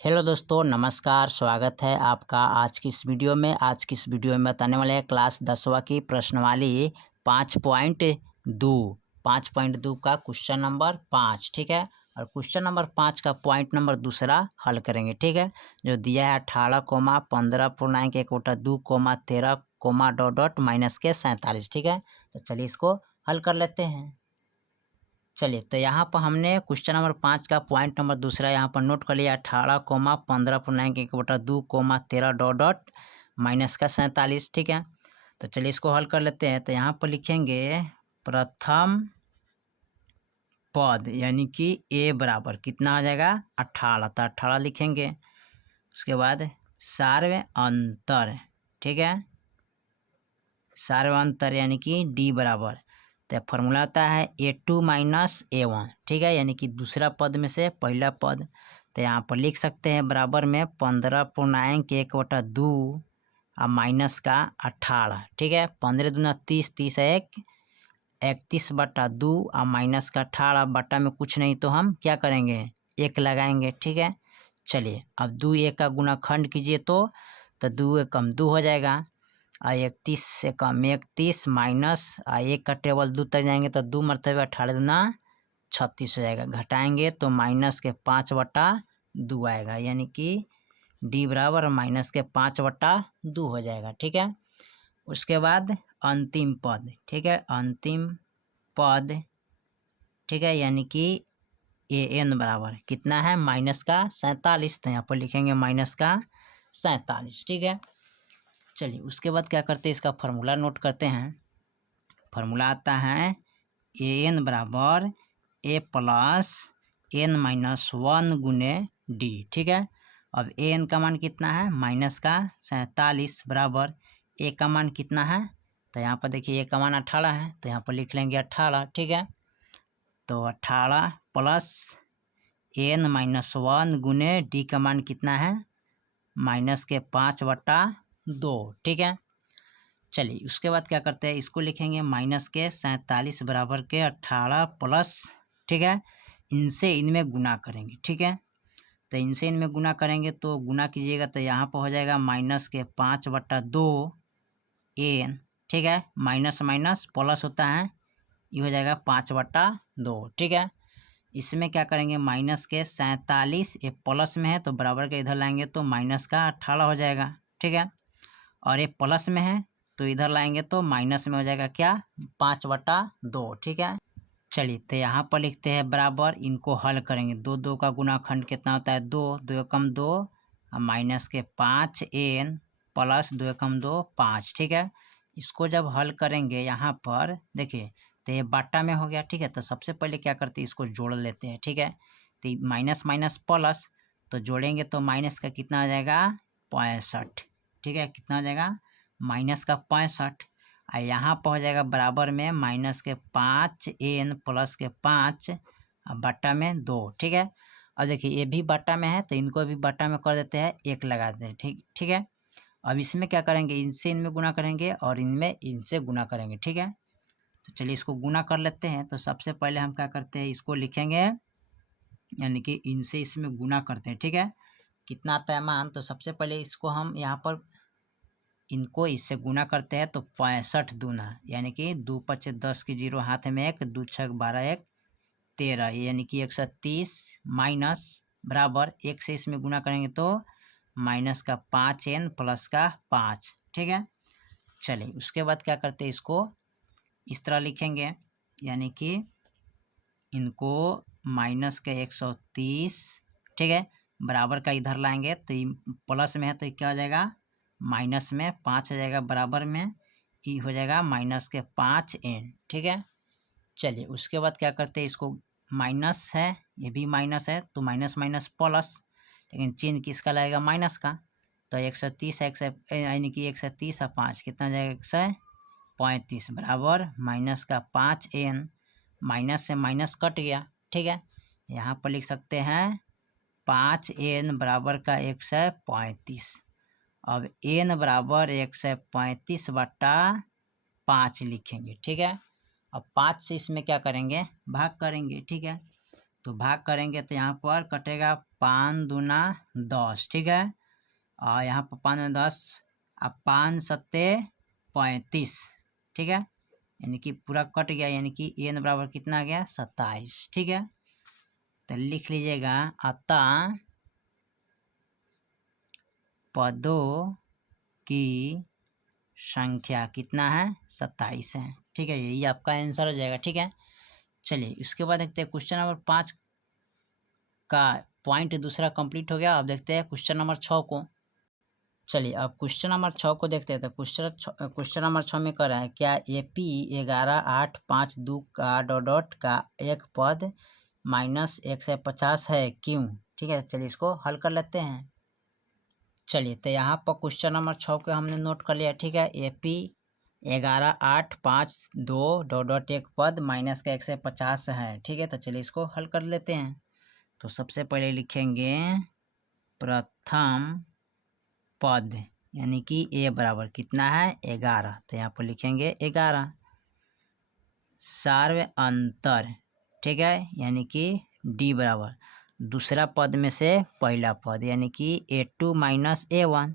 Hello दोस्तों, नमस्कार। स्वागत है आपका आज की इस वीडियो में। आज की इस वीडियो में बताने वाले हैं क्लास 10वीं की प्रश्नवाली 5.2 का क्वेश्चन नंबर 5। ठीक है, और क्वेश्चन नंबर 5 का पॉइंट नंबर दूसरा हल करेंगे। ठीक है, जो दिया है 18,15.2,13, माइनस के 47। ठीक है, तो चलिए इसको हल कर लेते हैं। चलिए, तो यहाँ पर हमने क्वेश्चन नंबर 5 का पॉइंट नंबर दूसरा यहाँ पर नोट कर लिया। 18,15.2,13 माइनस का 47। ठीक है, तो चलिए इसको हल कर लेते हैं। तो यहाँ पर लिखेंगे प्रथम पद यानी कि ए बराबर कितना आ जाएगा 18, तो 18 लिखेंगे। उसके बाद सार्व अंतर, ठीक है, सार्व अंतर यानी कि डी बराबर, तो फॉर्मूला आता है A2 माइनस A1। ठीक है, यानी कि दूसरा पद में से पहला पद। तो यहाँ पर लिख सकते हैं बराबर में 15.1/2 और माइनस का 18। ठीक है, 15 दूना 30, 30 1 31/2 और माइनस का 18 बटा में कुछ नहीं तो हम क्या करेंगे, एक लगाएंगे। ठीक है, चलिए अब 2 1 का गुणाखंड कीजिए तो 2 1 कम 2 हो जाएगा, 31 से कम 31 माइनस 1 का टेबल 2 तक जाएंगे तो 2 मरतबे 18 दूना 36 हो जाएगा। घटाएंगे तो माइनस के 5/2 आएगा, यानी कि डी बराबर माइनस के 5/2 हो जाएगा। ठीक है, उसके बाद अंतिम पद, ठीक है, अंतिम पद, ठीक है, यानी कि AN बराबर कितना है माइनस का 47। तो यहाँ पर लिखेंगे माइनस का 47। ठीक है, चलिए उसके बाद क्या करते हैं, इसका फार्मूला नोट करते हैं। फार्मूला आता है AN बराबर A प्लस N माइनस 1 गुने डी। ठीक है, अब AN का मान कितना है माइनस का 47 बराबर A का मान कितना है, तो यहाँ पर देखिए A का मान 18 है, तो यहाँ पर लिख लेंगे 18। ठीक है, तो 18 प्लस N माइनस 1 गुने डी का मान कितना है माइनस के 5/2। ठीक है, चलिए उसके बाद क्या करते हैं, इसको लिखेंगे माइनस के 47 बराबर के 18 प्लस, ठीक है, इनसे इनमें गुना करेंगे। ठीक है, तो इनसे इनमें गुना करेंगे तो गुना कीजिएगा तो यहाँ पर हो जाएगा माइनस के 5/2 N। ठीक है, माइनस माइनस प्लस होता है, ये हो जाएगा 5/2। ठीक है, इसमें क्या करेंगे माइनस के 47, ये प्लस में है तो बराबर के इधर लाएंगे तो माइनस का 18 हो जाएगा। ठीक है, और ये प्लस में है तो इधर लाएंगे तो माइनस में हो जाएगा क्या 5/2। ठीक है, चलिए तो यहाँ पर लिखते हैं बराबर, इनको हल करेंगे। 2 2 का गुणाखंड कितना होता है 2, 2 कम 2 और माइनस के 5N प्लस 2 कम 2 5। ठीक है, इसको जब हल करेंगे यहाँ पर देखिए तो ये बाटा में हो गया। ठीक है, तो सबसे पहले क्या करते हैं, इसको जोड़ लेते हैं। ठीक है, तो माइनस माइनस प्लस, तो जोड़ेंगे तो माइनस का कितना आ जाएगा 65। ठीक है, कितना आ जाएगा माइनस का 65, और यहाँ पर हो जाएगा बराबर में माइनस के 5N प्लस के 5 और बट्टा में 2। ठीक है, अब देखिए ये भी बट्टा में है तो इनको भी बट्टा में कर देते हैं, 1 लगा देते हैं। ठीक है, अब इसमें क्या करेंगे, इनसे इनमें गुना करेंगे और इनमें इनसे गुना करेंगे। ठीक है, तो चलिए इसको गुना कर लेते हैं। तो सबसे पहले हम क्या करते हैं, इसको लिखेंगे यानी कि इनसे इसमें गुना करते हैं। ठीक है, कितना आता है मान, तो सबसे पहले इसको हम यहाँ पर इनको इससे गुना करते हैं तो 65 दूना, यानी कि 2 5 10 की 0 हाथ में 1, 2 6 12 1 13, यानी कि 130 माइनस बराबर 1 से इसमें गुना करेंगे तो माइनस का 5N प्लस का 5। ठीक है, चलिए उसके बाद क्या करते हैं, इसको इस तरह लिखेंगे, यानी कि इनको माइनस के 130, ठीक है, बराबर का इधर लाएंगे तो प्लस में है तो क्या हो जाएगा माइनस में 5 हो जाएगा, बराबर में ई हो जाएगा माइनस के 5N। ठीक है, चलिए उसके बाद क्या करते हैं, इसको माइनस है, ये भी माइनस है तो माइनस माइनस प्लस, लेकिन चिन्ह किसका लगेगा माइनस का, तो 130 यानी कि 130 और 5 कितना जाएगा 135 बराबर माइनस का 5N, माइनस से माइनस कट गया। ठीक है, यहाँ पर लिख सकते हैं 5N बराबर का 135। अब N बराबर 135/5 लिखेंगे। ठीक है, अब 5 से इसमें क्या करेंगे भाग करेंगे। ठीक है, तो भाग करेंगे तो यहाँ पर कटेगा 5 दूना 10, ठीक है। और यहाँ पर 5 दूना 10 और 5 सत्ते 35, ठीक है। यानी कि पूरा कट गया, यानी कि n बराबर कितना आ गया 27, ठीक है। तो लिख लीजिएगा अतः पदों की संख्या कितना है 27 है, ठीक है। यही आपका आंसर हो जाएगा, ठीक है। चलिए इसके बाद देखते हैं क्वेश्चन नंबर 5 का पॉइंट दूसरा कंप्लीट हो गया। अब देखते हैं क्वेश्चन नंबर 6 को। चलिए अब क्वेश्चन नंबर 6 को देखते हैं। तो क्वेश्चन नंबर 6 में कर रहा है क्या AP 11 8 5 2 का डॉट का एक पद -150 है, क्यों? ठीक है, चलिए इसको हल कर लेते हैं। चलिए तो यहाँ पर क्वेश्चन नंबर 6 को हमने नोट कर लिया, ठीक है। AP 11 8 5 2 डॉट एक पद -150 है, ठीक है। तो चलिए इसको हल कर लेते हैं। तो सबसे पहले लिखेंगे प्रथम पद, यानी कि A बराबर कितना है 11, तो यहाँ पर लिखेंगे 11। सार्व अंतर, ठीक है, यानी कि D बराबर दूसरा पद में से पहला पद, यानी कि A2 - A1,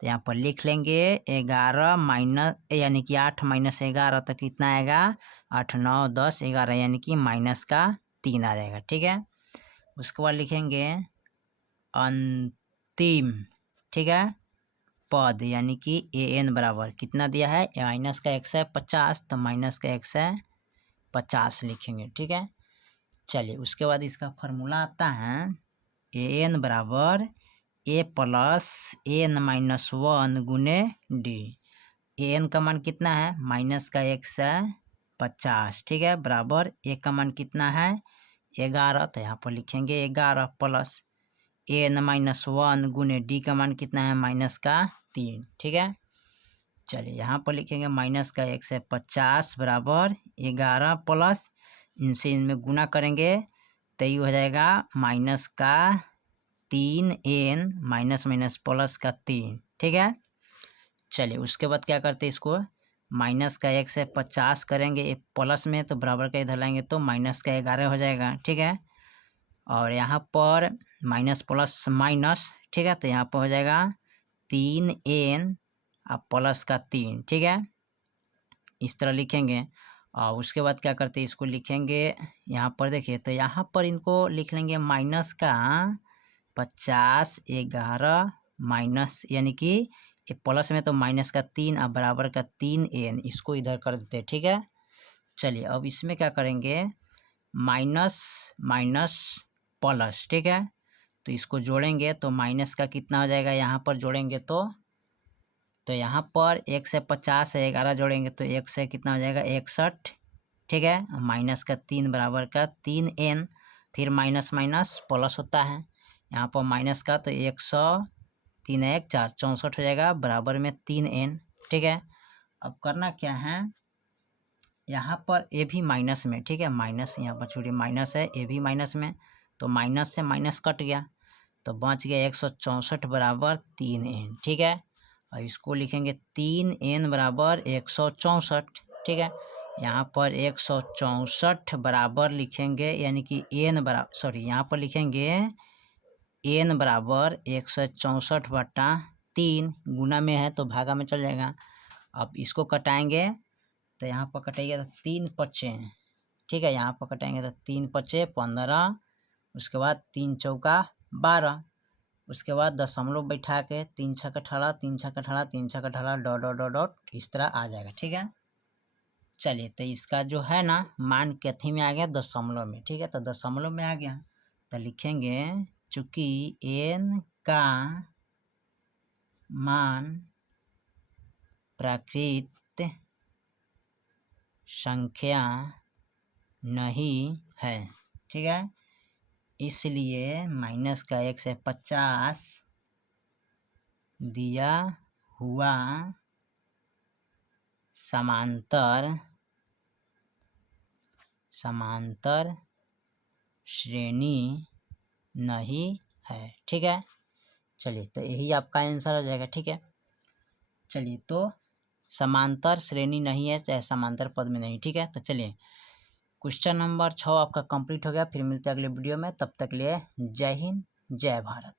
तो यहाँ पर लिख लेंगे 11 माइनस यानी कि 8 - 11 तो कितना आएगा 8 9 10 11, यानी कि -3 आ जाएगा, ठीक है। उसके बाद लिखेंगे अंतिम, ठीक है, पद, यानी कि AN बराबर कितना दिया है -150, तो -150 लिखेंगे, ठीक है। चलिए उसके बाद इसका फार्मूला आता है AN बराबर A प्लस N -1 गुने D। AN का मान कितना है -150, ठीक है, बराबर A का मान कितना है 11, तो यहाँ पर लिखेंगे 11 प्लस N -1 गुने D का मान कितना है -3, ठीक है। चलिए यहाँ पर लिखेंगे -150 बराबर 11 प्लस इनसे इनमें गुना करेंगे तो ये हो जाएगा -3n माइनस प्लस का 3, ठीक है। चलिए उसके बाद क्या करते हैं, इसको -150 करेंगे प्लस में तो बराबर का इधर लाएंगे तो -11 हो जाएगा, ठीक है। और यहाँ पर माइनस प्लस माइनस, ठीक है, तो यहाँ पर हो जाएगा 3n और प्लस का 3, ठीक है, इस तरह लिखेंगे। और उसके बाद क्या करते हैं, इसको लिखेंगे यहाँ पर देखिए, तो यहाँ पर इनको लिख लेंगे -50 11 माइनस, यानी कि प्लस में तो -3 और बराबर का 3n, इसको इधर कर देते हैं, ठीक है। चलिए अब इसमें क्या करेंगे माइनस माइनस प्लस, ठीक है, तो इसको जोड़ेंगे तो माइनस का कितना हो जाएगा, यहाँ पर जोड़ेंगे तो यहाँ पर 1 से 50 है 11 जोड़ेंगे तो 1 से कितना हो जाएगा 61, ठीक है, माइनस का 3 बराबर का 3n, फिर माइनस माइनस प्लस होता है, यहाँ पर माइनस का तो 100 3 1 4 64 हो जाएगा बराबर में 3n, ठीक है। अब करना क्या है, यहाँ पर ए भी माइनस में, ठीक है, माइनस यहाँ पर छोड़िए माइनस है, ए भी माइनस में, तो माइनस से माइनस कट गया तो बच गया 164 बराबर 3n, ठीक है। और इसको लिखेंगे 3n बराबर 164, ठीक है। यहाँ पर 164 बराबर लिखेंगे, यानी कि n बराबर सॉरी यहाँ पर लिखेंगे n बराबर 164/3, गुना में है तो भागा में चल जाएगा। अब इसको कटाएंगे तो यहाँ पर कटेगा तो 3 पच्चे, ठीक है, यहाँ पर कटाएंगे तो 3 पच्चे 15, उसके बाद 3 चौका 12, उसके बाद दशमलव बैठा के 3 छक 18 3 छक 18 3 छक 18 डॉट डॉट डॉट डॉट इस तरह आ जाएगा, ठीक है। चलिए तो इसका जो है ना मान कथी में आ गया दशमलव में, ठीक है, तो दशमलव में आ गया तो लिखेंगे चूँकि n का मान प्राकृत संख्या नहीं है, ठीक है, इसलिए माइनस का 1 से 50 दिया हुआ समांतर श्रेणी नहीं है, ठीक है। चलिए तो यही आपका आंसर हो जाएगा, ठीक है। चलिए तो समांतर श्रेणी नहीं है चाहे समांतर पद में नहीं, ठीक है। तो चलिए क्वेश्चन नंबर 6 आपका कंप्लीट हो गया। फिर मिलते हैं अगले वीडियो में, तब तक के लिए जय हिंद जय भारत।